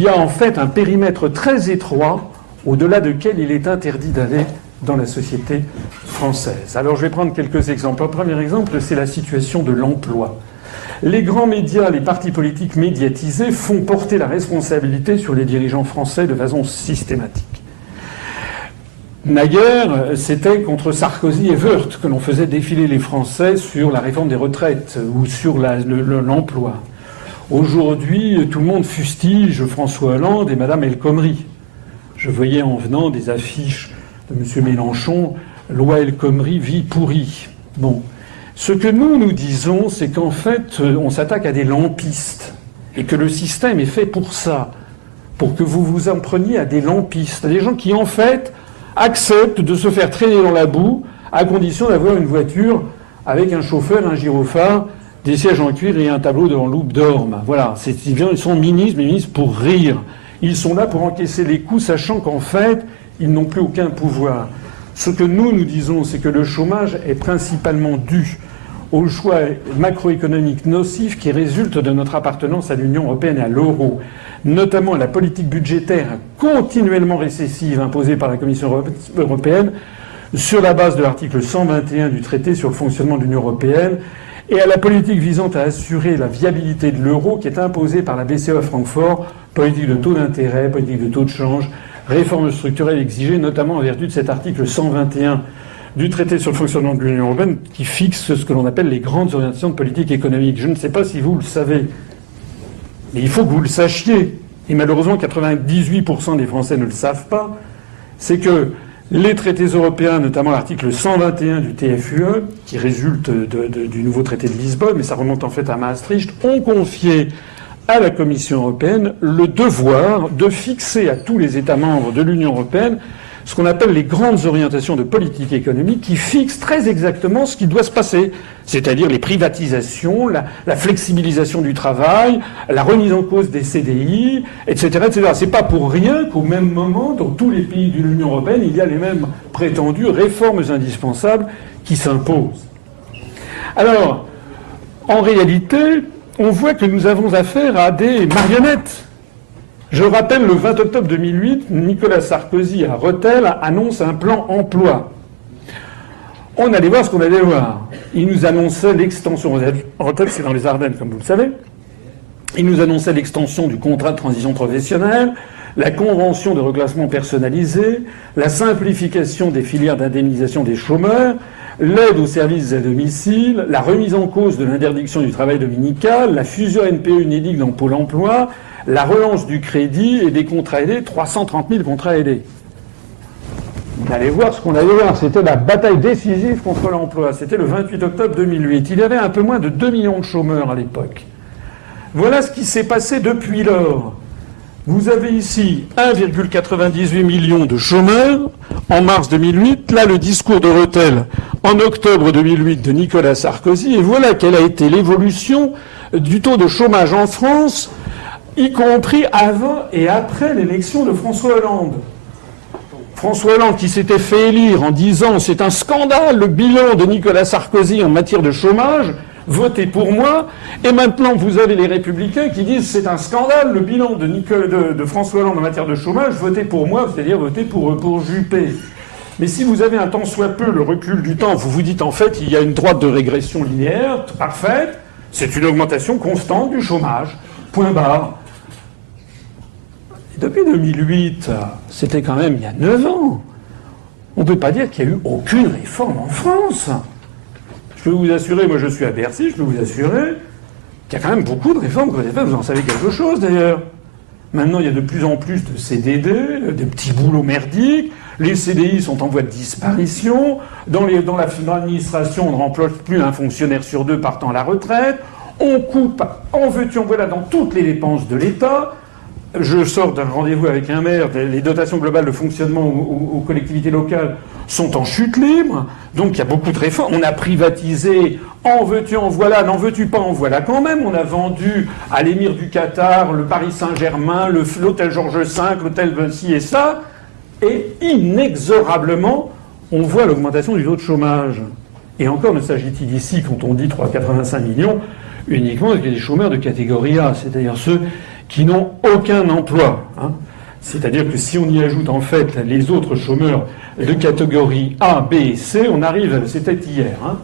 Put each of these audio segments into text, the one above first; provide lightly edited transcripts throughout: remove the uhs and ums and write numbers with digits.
il y a en fait un périmètre très étroit au-delà duquel il est interdit d'aller dans la société française. Alors je vais prendre quelques exemples. Un premier exemple, c'est la situation de l'emploi. Les grands médias, les partis politiques médiatisés font porter la responsabilité sur les dirigeants français de façon systématique. Naguère, c'était contre Sarkozy et Woerth que l'on faisait défiler les Français sur la réforme des retraites ou sur l'emploi. Aujourd'hui, tout le monde fustige François Hollande et Madame El Khomri. Je voyais en venant des affiches de M. Mélenchon, loi El Khomri, vie pourrie. Bon. Ce que nous disons, c'est qu'en fait, on s'attaque à des lampistes et que le système est fait pour ça, pour que vous vous en preniez à des lampistes, à des gens qui, en fait, acceptent de se faire traîner dans la boue à condition d'avoir une voiture avec un chauffeur, un gyrophare, des sièges en cuir et un tableau devant loupe d'orme. Voilà. Ils sont ministres pour rire. Ils sont là pour encaisser les coups, sachant qu'en fait, ils n'ont plus aucun pouvoir. Ce que nous disons, c'est que le chômage est principalement dû aux choix macroéconomiques nocifs qui résultent de notre appartenance à l'Union européenne et à l'euro, notamment à la politique budgétaire continuellement récessive imposée par la Commission européenne sur la base de l'article 121 du traité sur le fonctionnement de l'Union européenne et à la politique visant à assurer la viabilité de l'euro qui est imposée par la BCE à Francfort, politique de taux d'intérêt, politique de taux de change, réforme structurelle exigée notamment en vertu de cet article 121 du traité sur le fonctionnement de l'Union européenne qui fixe ce que l'on appelle les grandes orientations de politique économique. Je ne sais pas si vous le savez, mais il faut que vous le sachiez. Et malheureusement, 98% des Français ne le savent pas. C'est que les traités européens, notamment l'article 121 du TFUE, qui résulte du nouveau traité de Lisbonne, mais ça remonte en fait à Maastricht, ont confié à la Commission européenne le devoir de fixer à tous les États membres de l'Union européenne ce qu'on appelle les grandes orientations de politique économique qui fixent très exactement ce qui doit se passer, c'est-à-dire les privatisations, la flexibilisation du travail, la remise en cause des CDI, etc., etc. C'est pas pour rien qu'au même moment, dans tous les pays de l'Union européenne, il y a les mêmes prétendues réformes indispensables qui s'imposent. Alors, en réalité, on voit que nous avons affaire à des marionnettes. Je rappelle, le 20 octobre 2008, Nicolas Sarkozy à Rethel annonce un plan emploi. On allait voir ce qu'on allait voir. Il nous annonçait l'extension. Rethel, c'est dans les Ardennes, comme vous le savez. Il nous annonçait l'extension du contrat de transition professionnelle, la convention de reclassement personnalisé, la simplification des filières d'indemnisation des chômeurs, l'aide aux services à domicile, la remise en cause de l'interdiction du travail dominical, la fusion NPE-UNEDIC dans Pôle emploi, la relance du crédit et des contrats aidés, 330 000 contrats aidés. On allait voir ce qu'on allait voir. C'était la bataille décisive contre l'emploi. C'était le 28 octobre 2008. Il y avait un peu moins de 2 millions de chômeurs à l'époque. Voilà ce qui s'est passé depuis lors. Vous avez ici 1,98 million de chômeurs en mars 2008. Là, le discours de Rethel en octobre 2008 de Nicolas Sarkozy. Et voilà quelle a été l'évolution du taux de chômage en France, y compris avant et après l'élection de François Hollande. François Hollande qui s'était fait élire en disant « c'est un scandale le bilan de Nicolas Sarkozy en matière de chômage, votez pour moi ». Et maintenant vous avez les Républicains qui disent « c'est un scandale le bilan de François Hollande en matière de chômage, votez pour moi », c'est-à-dire votez pour Juppé. Mais si vous avez un tant soit peu le recul du temps, vous vous dites en fait il y a une droite de régression linéaire parfaite, c'est une augmentation constante du chômage, point barre. Depuis 2008, c'était quand même il y a 9 ans. On ne peut pas dire qu'il n'y a eu aucune réforme en France. Je peux vous assurer, moi je suis à Bercy, je peux vous assurer qu'il y a quand même beaucoup de réformes qui ont été faites. Vous en savez quelque chose d'ailleurs. Maintenant, il y a de plus en plus de CDD, des petits boulots merdiques. Les CDI sont en voie de disparition. Dans l'administration, on ne remplace plus un fonctionnaire sur 2 partant à la retraite. On coupe, en veux-tu, en voilà, dans toutes les dépenses de l'État. Je sors d'un rendez-vous avec un maire, les dotations globales de fonctionnement aux collectivités locales sont en chute libre, donc il y a beaucoup de réformes. On a privatisé, en veux-tu, en voilà, n'en veux-tu pas, en voilà quand même. On a vendu à l'émir du Qatar, le Paris Saint-Germain, l'hôtel Georges V, l'hôtel ci et ça, et inexorablement, on voit l'augmentation du taux de chômage. Et encore ne s'agit-il ici, quand on dit 3,85 millions, uniquement avec des chômeurs de catégorie A, c'est-à-dire ceux qui n'ont aucun emploi. Hein. C'est-à-dire que si on y ajoute en fait les autres chômeurs de catégorie A, B et C, on arrive, c'était hier, hein,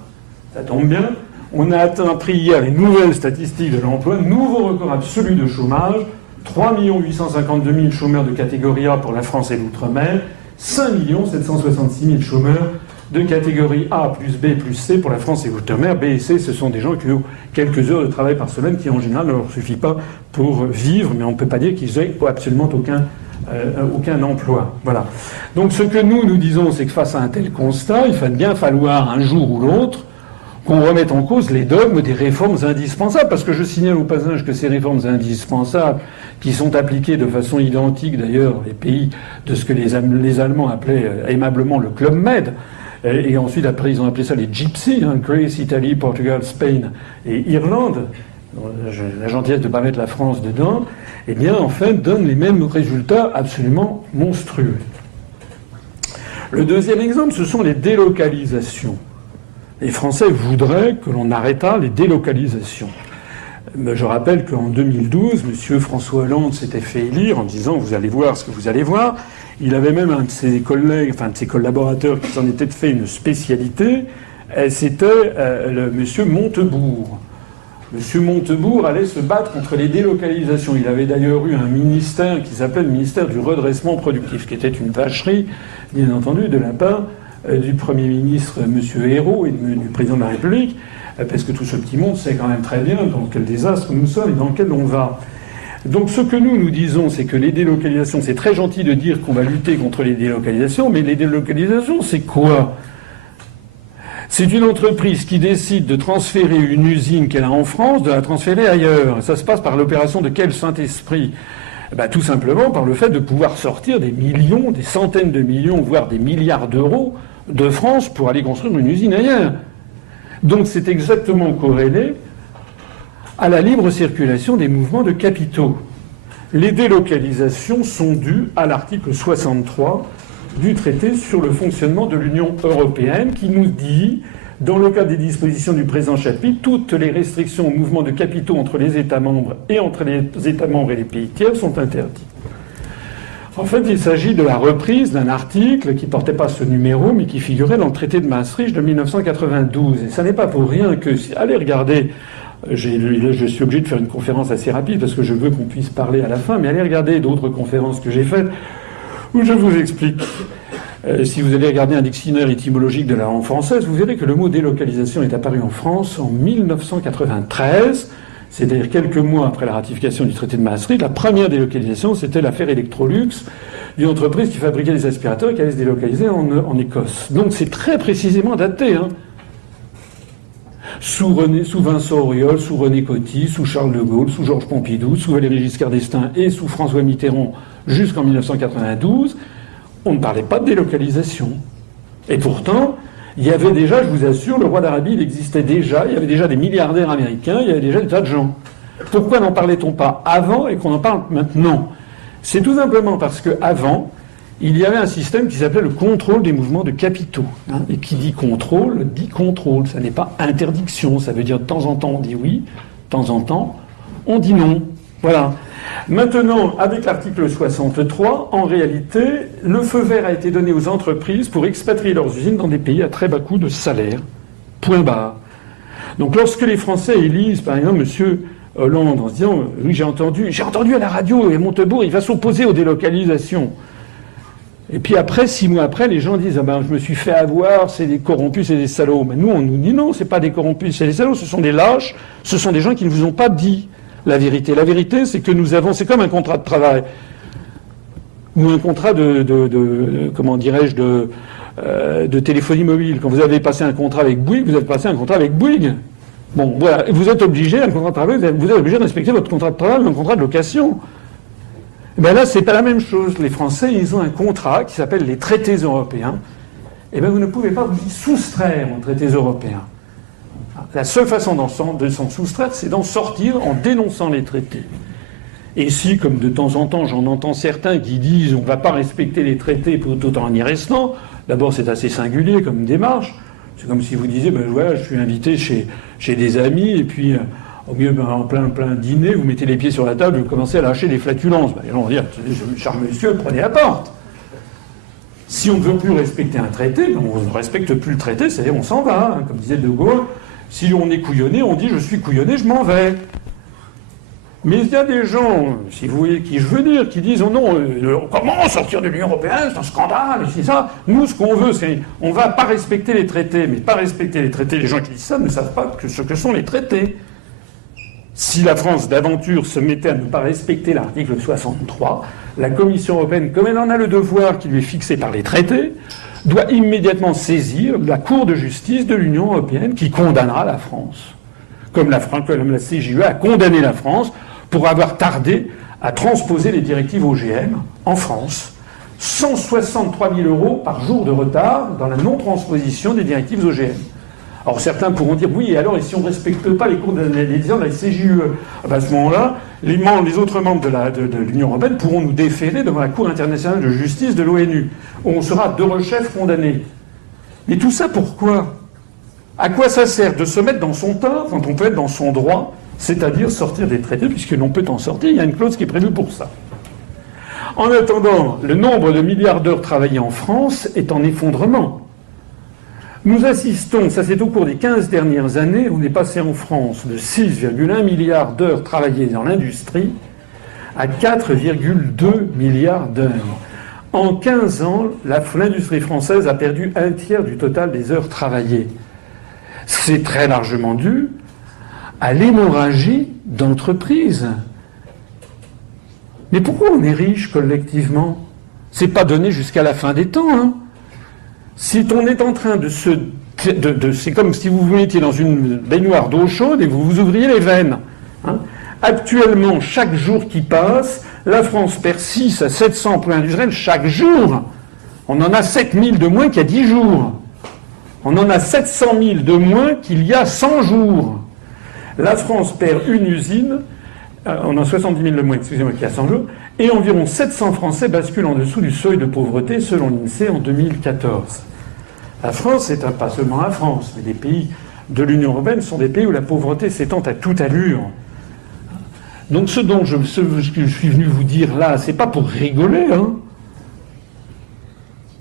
ça tombe bien, on a appris hier les nouvelles statistiques de l'emploi, nouveau record absolu de chômage, 3 852 000 chômeurs de catégorie A pour la France et l'outre-mer, 5 766 000 chômeurs de catégorie A plus B plus C pour la France et l'outre-mer. B et C, ce sont des gens qui ont quelques heures de travail par semaine qui en général ne leur suffit pas pour vivre, mais on ne peut pas dire qu'ils aient absolument aucun emploi. Voilà. Donc ce que nous disons, c'est que face à un tel constat, il va bien falloir un jour ou l'autre qu'on remette en cause les dogmes des réformes indispensables. Parce que je signale au passage que ces réformes indispensables, qui sont appliquées de façon identique d'ailleurs les pays de ce que les Allemands appelaient aimablement le Club Med, et ensuite après ils ont appelé ça les Gypsies, hein, Greece, Italie, Portugal, Spain et Irlande, la gentillesse de ne pas mettre la France dedans, eh bien en fait donnent les mêmes résultats absolument monstrueux. Le deuxième exemple, ce sont les délocalisations. Les Français voudraient que l'on arrêtât les délocalisations. Je rappelle qu'en 2012, M. François Hollande s'était fait élire en disant « vous allez voir ce que vous allez voir ». Il avait même un de ses collègues, enfin de ses collaborateurs qui s'en était fait une spécialité, c'était M. Montebourg. M. Montebourg allait se battre contre les délocalisations. Il avait d'ailleurs eu un ministère qui s'appelait le ministère du redressement productif, qui était une vacherie, bien entendu, de la part du Premier ministre M. Ayrault et du Président de la République, parce que tout ce petit monde sait quand même très bien dans quel désastre nous sommes et dans lequel on va. Donc ce que nous disons, c'est que les délocalisations, c'est très gentil de dire qu'on va lutter contre les délocalisations, mais les délocalisations, c'est quoi ? C'est une entreprise qui décide de transférer une usine qu'elle a en France, de la transférer ailleurs. Ça se passe par l'opération de quel Saint-Esprit ? Tout simplement par le fait de pouvoir sortir des millions, des centaines de millions, voire des milliards d'euros de France pour aller construire une usine ailleurs. Donc c'est exactement corrélé à la libre circulation des mouvements de capitaux. Les délocalisations sont dues à l'article 63 du traité sur le fonctionnement de l'Union européenne qui nous dit, dans le cadre des dispositions du présent chapitre, toutes les restrictions au mouvement de capitaux entre les États membres et entre les États membres et les pays tiers sont interdites. En fait, il s'agit de la reprise d'un article qui ne portait pas ce numéro, mais qui figurait dans le traité de Maastricht de 1992. Et ça n'est pas pour rien que... Allez regarder... Je suis obligé de faire une conférence assez rapide parce que je veux qu'on puisse parler à la fin, mais allez regarder d'autres conférences que j'ai faites où je vous explique. Si vous allez regarder un dictionnaire étymologique de la langue française, vous verrez que le mot délocalisation est apparu en France en 1993, c'est-à-dire quelques mois après la ratification du traité de Maastricht. La première délocalisation, c'était l'affaire Electrolux, d'une entreprise qui fabriquait des aspirateurs et qui allait se délocaliser en Écosse. Donc c'est très précisément daté, hein. Sous Vincent Auriol, sous René Coty, sous Charles de Gaulle, sous Georges Pompidou, sous Valéry Giscard d'Estaing et sous François Mitterrand jusqu'en 1992, on ne parlait pas de délocalisation. Et pourtant, il y avait déjà, je vous assure, le roi d'Arabie, il existait déjà, il y avait déjà des milliardaires américains, il y avait déjà des tas de gens. Pourquoi n'en parlait-on pas avant et qu'on en parle maintenant ? C'est tout simplement parce qu'avant, il y avait un système qui s'appelait le contrôle des mouvements de capitaux. Hein, et qui dit contrôle, dit contrôle. Ça n'est pas interdiction. Ça veut dire de temps en temps on dit oui, de temps en temps on dit non. Voilà. Maintenant, avec l'article 63, en réalité, le feu vert a été donné aux entreprises pour expatrier leurs usines dans des pays à très bas coût de salaire. Point barre. Donc lorsque les Français élisent, par exemple, M. Hollande, en se disant « Oui, j'ai entendu à la radio, et Montebourg, il va s'opposer aux délocalisations ». Et puis après, 6 mois après, les gens disent « Ah ben, je me suis fait avoir, c'est des corrompus, c'est des salauds ». Mais nous, on nous dit « Non, c'est pas des corrompus, c'est des salauds, ce sont des lâches, ce sont des gens qui ne vous ont pas dit la vérité. La vérité, c'est que nous avons... C'est comme un contrat de travail. Ou un contrat comment dirais-je, de téléphonie mobile. Quand vous avez passé un contrat avec Bouygues, vous avez passé un contrat avec Bouygues. Bon, voilà. Vous êtes obligé, un contrat de travail, vous êtes obligé de respecter votre contrat de travail, un contrat de location. Ben là, c'est pas la même chose. Les Français, ils ont un contrat qui s'appelle les traités européens. Et ben, vous ne pouvez pas vous y soustraire aux traités européens. La seule façon de s'en soustraire, c'est d'en sortir en dénonçant les traités. Et si, comme de temps en temps, j'en entends certains qui disent on ne va pas respecter les traités tout en y restant, d'abord c'est assez singulier comme démarche. C'est comme si vous disiez ben voilà, je suis invité chez des amis et puis Au mieux, en plein dîner, vous mettez les pieds sur la table, vous commencez à lâcher des flatulences. Les gens vont dire, cher monsieur, prenez la porte. Si on ne veut plus respecter un traité, on ne respecte plus le traité, c'est-à-dire on s'en va. Comme disait De Gaulle, si on est couillonné, on dit je suis couillonné, je m'en vais. Mais il y a des gens, si vous voyez qui je veux dire, qui disent oh non, comment sortir de l'Union européenne, c'est un scandale, c'est ça. Nous, ce qu'on veut, c'est on va pas respecter les traités, mais pas respecter les traités. Les gens qui disent ça ne savent pas ce que sont les traités. Si la France d'aventure se mettait à ne pas respecter l'article 63, la Commission européenne, comme elle en a le devoir qui lui est fixé par les traités, doit immédiatement saisir la Cour de justice de l'Union européenne qui condamnera la France. Comme la CJUE a condamné la France pour avoir tardé à transposer les directives OGM en France. 163 000 € par jour de retard dans la non-transposition des directives OGM. Alors certains pourront dire, oui, alors et si on ne respecte pas les décisions de la CJUE, à ce moment-là, les autres membres de l'Union européenne pourront nous déférer devant la Cour internationale de justice de l'ONU, où on sera de rechef condamnés. Mais tout ça pourquoi ? À quoi ça sert de se mettre dans son tort quand on peut être dans son droit, c'est-à-dire sortir des traités, puisque l'on peut en sortir, il y a une clause qui est prévue pour ça. En attendant, le nombre de milliards d'heures travaillées en France est en effondrement. Nous assistons, ça c'est au cours des 15 dernières années, on est passé en France de 6,1 milliards d'heures travaillées dans l'industrie à 4,2 milliards d'heures. En 15 ans, l'industrie française a perdu un tiers du total des heures travaillées. C'est très largement dû à l'hémorragie d'entreprises. Mais pourquoi on est riche collectivement ? C'est pas donné jusqu'à la fin des temps, hein. Si on est en train de c'est comme si vous vous mettiez dans une baignoire d'eau chaude et vous ouvriez les veines. Hein. Actuellement, chaque jour qui passe, la France perd 6 à 700 emplois industriels chaque jour. On en a 7000 de moins qu'il y a 10 jours. On en a 700 000 de moins qu'il y a 100 jours. La France perd une usine, on a 70 000 de moins, excusez-moi, qu'il y a 100 jours, et environ 700 Français basculent en dessous du seuil de pauvreté selon l'INSEE en 2014. La France, c'est pas seulement la France, mais les pays de l'Union européenne sont des pays où la pauvreté s'étend à toute allure. Donc ce que je suis venu vous dire là, c'est pas pour rigoler, hein.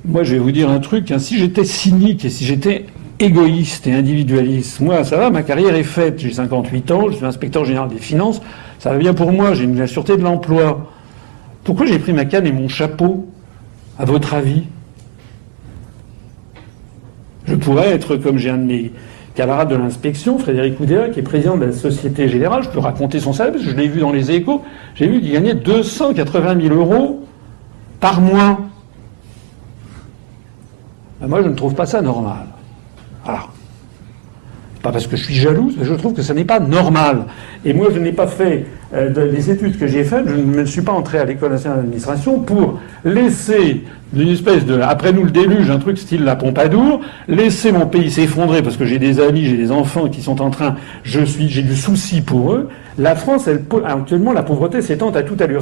Moi, je vais vous dire un truc, hein, si j'étais cynique et si j'étais égoïste et individualiste, moi, ça va, ma carrière est faite, j'ai 58 ans, je suis inspecteur général des finances, ça va bien pour moi, j'ai la sûreté de l'emploi. Pourquoi j'ai pris ma canne et mon chapeau, à votre avis ? Je pourrais être comme j'ai un de mes camarades de l'inspection, Frédéric Oudéa, qui est président de la Société Générale, je peux raconter son salaire, parce que je l'ai vu dans les Échos, j'ai vu qu'il gagnait 280 000 € par mois. Ben moi, je ne trouve pas ça normal. Alors, pas parce que je suis jalouse, mais je trouve que ça n'est pas normal. Et moi, je n'ai pas fait les études que j'ai faites, je ne me suis pas entré à l'École nationale d'administration pour laisser une espèce de, après nous le déluge, un truc style la Pompadour, laisser mon pays s'effondrer parce que j'ai des amis, j'ai des enfants qui sont en train, j'ai du souci pour eux. La France, actuellement, la pauvreté s'étend à toute allure.